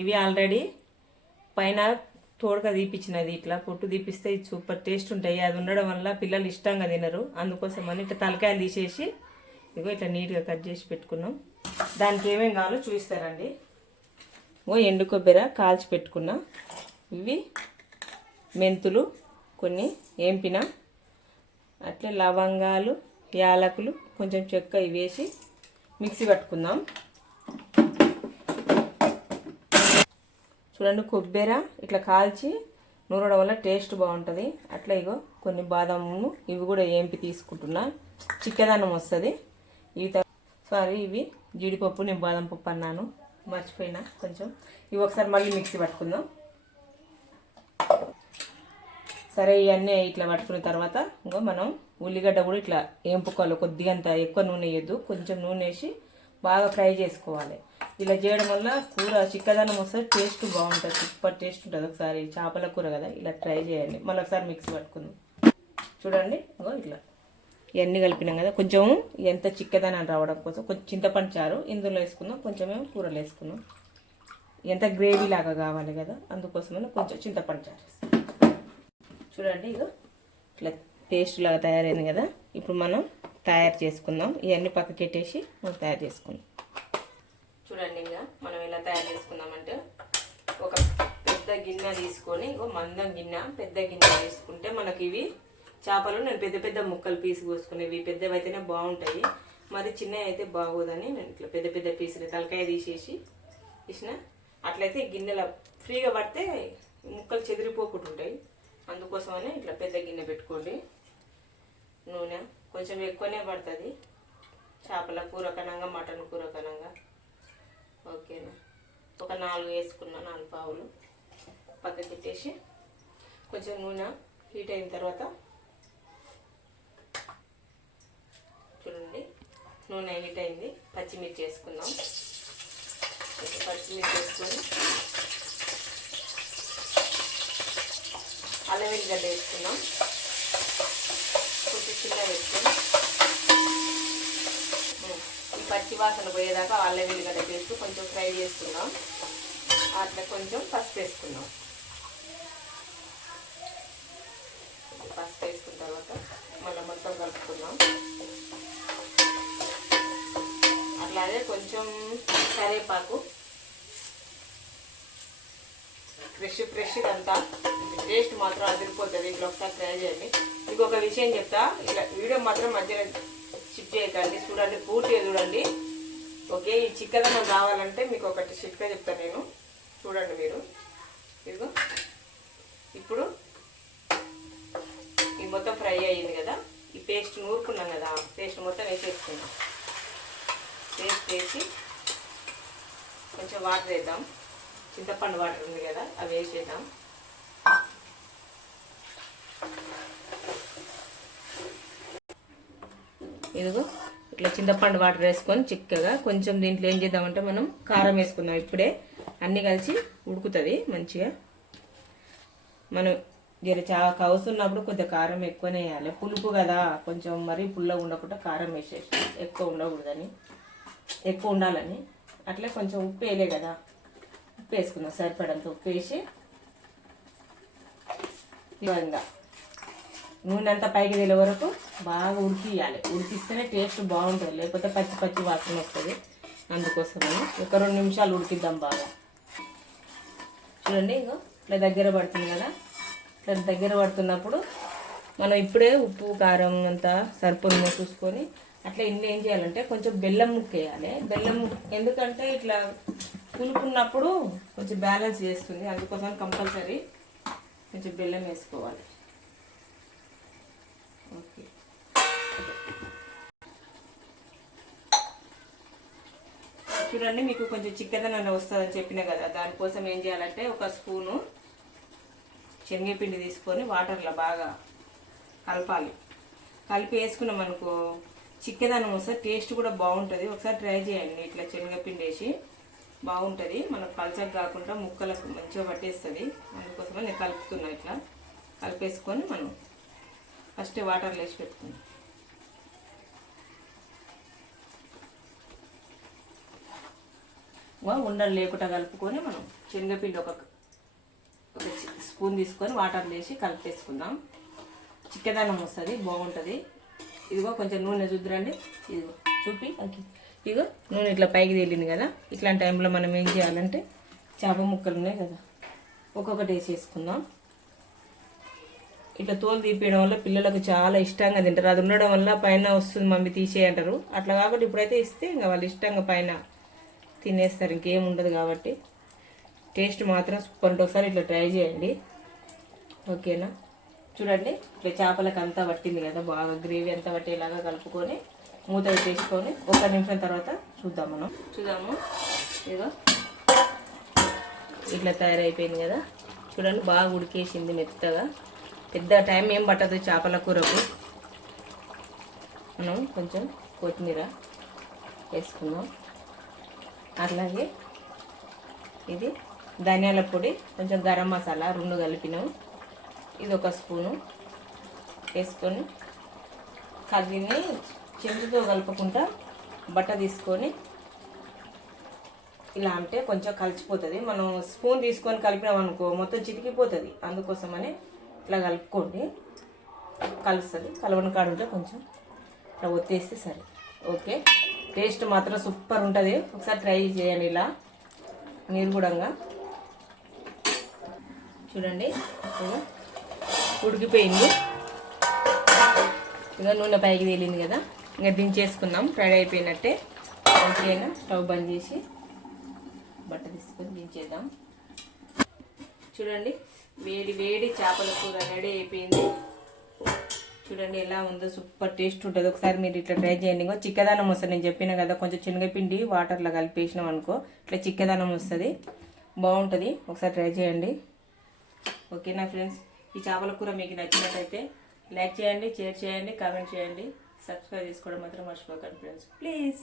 ఇవి ఆల్రెడీ పైన తోడుగా తీపిచ్చినది, ఇట్లా పొట్టు తీపిస్తే ఇది సూపర్ టేస్ట్ ఉంటాయి. అది ఉండడం వల్ల పిల్లలు ఇష్టంగా తినరు. అందుకోసమని ఇట్లా తలకాయలు తీసేసి ఇగో ఇట్లా నీట్గా కట్ చేసి పెట్టుకున్నాం. దానికి ఏమేమి కావాలో చూపిస్తారండి. ఎండు కొబ్బరి కాల్చి పెట్టుకున్నా, ఇవి మెంతులు కొన్ని ఏంపిన, అట్లే లవంగాలు, యాలకులు, కొంచెం చెక్క ఇవి వేసి మిక్సీ పట్టుకుందాం. చూడండి, కొబ్బరి ఇట్లా కాల్చి నూరడం వల్ల టేస్ట్ బాగుంటుంది. అట్లా ఇగో కొన్ని బాదాము ఇవి కూడా ఏంపి తీసుకుంటున్నా, చిక్కదనం వస్తుంది. ఇవి జీడిపప్పు, నేను బాదం పప్పు అన్నాను, మర్చిపోయినా కొంచెం. ఇవి ఒకసారి మళ్ళీ మిక్సీ పట్టుకుందాం. సరే, ఇవన్నీ ఇట్లా పట్టుకున్న తర్వాత ఇంకో మనం ఉల్లిగడ్డ కూడా ఇట్లా ఏంపుకోవాలి. కొద్దిగా అంత ఎక్కువ నూనె వేయద్దు, కొంచెం నూనె వేసి బాగా ఫ్రై చేసుకోవాలి. ఇలా చేయడం వల్ల కూర చిక్కదనం వస్తుంది, టేస్ట్ బాగుంటుంది, సూపర్ టేస్ట్ ఉంటుంది. ఒకసారి చేపల కూర కదా, ఇలా ట్రై చేయండి. మళ్ళీ ఒకసారి మిక్సీ పట్టుకుందాం. చూడండి, ఇంకో ఇట్లా ఇవన్నీ కలిపినాం కదా, కొంచెం ఎంత చిక్కదనం రావడం కోసం కొంచెం చింతపండు చారు ఇందులో వేసుకుందాం, కొంచెమేమో కూరలో వేసుకుందాం. ఎంత గ్రేవీ లాగా కావాలి కదా, అందుకోసమని కొంచెం చింతపండు చారు వేస్తాం. చూడండి, ఇక ఇట్లా పేస్ట్ లాగా తయారైంది కదా. ఇప్పుడు మనం తయారు చేసుకుందాం. ఇవన్నీ పక్కకి పెట్టేసి మనం తయారు చేసుకుందాం. చూడండి, ఇంకా మనం ఎలా తయారు చేసుకుందామంటే ఒక పెద్ద గిన్నె తీసుకొని, మందం గిన్నె, పెద్ద గిన్నె తీసుకుంటే మనకి ఇవి చేపలు నేను పెద్ద పెద్ద ముక్కలు పీసు కోసుకునేవి, పెద్దవి అయితేనే బాగుంటాయి, మరి చిన్నవి అయితే బాగోదని నేను ఇట్లా పెద్ద పెద్ద పీసులు తలకాయ తీసేసి తీసిన. అట్లయితే గిన్నెలో ఫ్రీగా పడితే ముక్కలు చెదిరిపోకుండా ఉంటాయి. అందుకోసమని ఇట్లా పెద్ద గిన్నె పెట్టుకోండి. నూనె కొంచెం ఎక్కువనే పడుతుంది చేపల కూర కనంగా, మటన్ కూర కనంగా. ఓకేనా, ఒక 4 వేసుకున్నా, 4 పావులు పక్కకి పెట్టేసి కొంచెం నూనె హీట్ అయిన తర్వాత చూడండి, నూనె హీట్ అయింది. పచ్చిమిర్చి వేసుకుందాం. పచ్చిమిర్చి వేసుకొని అల్లం వెల్లిగడ్డ వేసుకుందాం. కొంచెం చిన్న వేసుకొని ఈ పచ్చి వాసన పోయేదాకా అల్లం వెల్లిగడ్డ పేస్ట్ కొంచెం ఫ్రై చేసుకుందాం. అట్లా కొంచెం పసుపు వేసుకుందాం. పసుపు వేసుకున్న తర్వాత మళ్ళీ మొత్తం కలుపుకుందాం. అట్లాగే కొంచెం కరివేపాకు, ఫ్రెష్ అంతా టేస్ట్ మాత్రం అదిరిపోతుంది. ఇట్లా ఒకసారి ట్రై చేయండి. ఇంకొక విషయం చెప్తా, ఇట్లా వీడియో మాత్రం మధ్యలో షిఫ్ట్ చేయకండి, చూడండి, పూర్తిగా చూడండి. ఓకే, ఈ చిక్కదనం రావాలంటే మీకు ఒకటి చిట్కా చెప్తాను నేను, చూడండి మీరు. ఇదిగో ఇప్పుడు ఇది మొత్తం ఫ్రై అయ్యింది కదా, ఈ పేస్ట్ నూరుకున్నాం కదా, పేస్ట్ మొత్తం వేసేసుకున్నాం. పేస్ట్ వేసి కొంచెం వాటర్ వేద్దాం. చింతపండు వాటర్ ఉంది కదా, అవి వేసేద్దాం. ఇదిగో ఇట్లా చింతపండు వాటర్ వేసుకొని చిక్కగా కొంచెం దీంట్లో ఏం చేద్దామంటే మనం కారం వేసుకుందాం. ఇప్పుడే అన్నీ కలిసి ఉడుకుతుంది మంచిగా. మనం కవుస్తున్నప్పుడు కొంచెం కారం ఎక్కువనే వేయాలి, పులుపు కదా, కొంచెం మరీ పుల్లగా ఉండకుండా కారం వేసేసి, ఎక్కువ ఉండకూడదని, ఎక్కువ ఉండాలని. అట్లే కొంచెం ఉప్పు వేయలే కదా, ఉప్పు వేసుకుందాం. సరిపడంత ఉప్పు వేసి ఇవ్వంగా నూనె అంతా పైకి తేలే వరకు బాగా ఉడికియాలి. ఉడికిస్తేనే టేస్ట్ బాగుంటుంది, లేకపోతే పచ్చి వాసన వస్తుంది. అందుకోసమని ఒక 2 నిమిషాలు ఉడికిద్దాం బాగా. చూడండి, ఇంకో ఇట్లా దగ్గర పడుతుంది కదా, ఇట్లా దగ్గర పడుతున్నప్పుడు మనం ఇప్పుడే ఉప్పు కారం అంతా సరిపోతుందో చూసుకొని అట్లా ఇంట్లో ఏం చేయాలంటే కొంచెం బెల్లం ముక్క వేయాలి. బెల్లం ఎందుకంటే ఇట్లా పులుపున్నప్పుడు కొంచెం బ్యాలెన్స్ చేస్తుంది, అందుకోసం కంపల్సరీ కొంచెం బెల్లం వేసుకోవాలి. ఓకే, చూడండి, మీకు కొంచెం చిక్కదనం వస్తుందని చెప్పిన కదా, దానికోసం ఏం చేయాలంటే ఒక స్పూను శనగపిండి తీసుకొని వాటర్లో బాగా కలపాలి. కలిపి వేసుకున్నాం అనుకో చిక్కదనం వస్తుంది, టేస్ట్ కూడా బాగుంటుంది. ఒకసారి ట్రై చేయండి. ఇట్లా శనగపిండి వేసి బాగుంటుంది, మనకు పలచగా కాకుండా ముక్కలకు మంచిగా పట్టేస్తుంది. అందుకోసమే నేను కలుపుతున్నాను. ఇట్లా కలిపేసుకొని మనం ఫస్ట్ వాటర్లో వేసి పెట్టుకున్నాం. ఉండలు లేకుండా కలుపుకొని మనం శనగపిండి ఒక స్పూన్ తీసుకొని వాటర్ వేసి కలిపేసుకుందాం. చిక్కదనం వస్తుంది, బాగుంటుంది. ఇదిగో కొంచెం నూనె చూద్దురండి, ఇదిగో చూపి ఇదిగో నూనె ఇట్లా పైకి తేలింది కదా. ఇట్లాంటి టైంలో మనం ఏం చేయాలంటే చేప ముక్కలు ఉన్నాయి కదా, ఒక్కొక్కటి వేసేసుకుందాం. ఇట్లా తోలు తీపియడం వల్ల పిల్లలకు చాలా ఇష్టంగా తింటారు. అది ఉండడం వల్ల పైన వస్తుంది మమ్మీ తీసేయంటారు. అట్లా కాబట్టి ఇప్పుడైతే ఇస్తే ఇంకా వాళ్ళు ఇష్టంగా పైన తినేస్తారు, ఇంకేం ఉండదు. కాబట్టి టేస్ట్ మాత్రం సూపర్ ఉంటుంది. ఒకసారి ఇట్లా ట్రై చేయండి, ఓకేనా. చూడండి ఇట్లా చేపలకు అంతా పట్టింది కదా, బాగా గ్రేవీ అంతా పట్టేలాగా కలుపుకొని మూత పెట్టేసుకొని 1 నిమిషం తర్వాత చూద్దాము. ఇదిగో ఇట్లా తయారైపోయింది కదా. చూడండి బాగా ఉడికేసింది మెత్తగా. పెద్ద టైం ఏం పట్టదు చేపల కూరకు. మనం కొంచెం కొత్తిమీర వేసుకుందాం. అట్లాగే ఇది ధనియాల పొడి, కొంచెం గరం మసాలా 2 కలిపినాం. ఇది 1 స్పూను వేసుకొని దీన్ని చెంచుతో కలుపుకుంటా బట్ట తీసుకొని ఇలా అంటే కొంచెం కలిసిపోతుంది. మనం స్పూన్ తీసుకొని కలిపినాం అనుకో మొత్తం చితికిపోతుంది. అందుకోసమని ఇట్లా కలుపుకోండి, కలుస్తుంది. కలవని కాడు ఉంటే కొంచెం ఇట్లా ఒత్తేస్తే సరే, ఓకే. టేస్ట్ మాత్రం సూపర్ ఉంటుంది. ఒకసారి ట్రై చేయండి ఇలా మీరు కూడా. చూడండి ఉడికిపోయింది, ఇంకా నూనె పైకి తేలింది కదా. ఇంకా దించేసుకుందాం, ఫ్రై అయిపోయినట్టే. ఓకేనా, స్టవ్ బంద్ చేసి బట్ట తీసుకొని దించేద్దాం. చూడండి వేడి వేడి చేపల కూర రెడీ అయిపోయింది. చూడండి ఎలా ఉందో, సూపర్ టేస్ట్ ఉంటుంది. ఒకసారి మీరు ఇట్లా ట్రై చేయండి. ఇంకో చిక్కదనం వస్తుంది, నేను చెప్పిన కదా. కొంచెం శనగపిండి వాటర్లో కలిపేసినాం అనుకో ఇట్లా చిక్కదనం వస్తుంది, బాగుంటుంది. ఒకసారి ట్రై చేయండి, ఓకేనా ఫ్రెండ్స్. ఈ చేపల కూర మీకు నచ్చినట్టయితే లైక్ చేయండి, షేర్ చేయండి, కామెంట్ చేయండి, సబ్స్క్రైబ్ చేసుకోవడం మాత్రం మర్చిపోకండి ఫ్రెండ్స్, ప్లీజ్.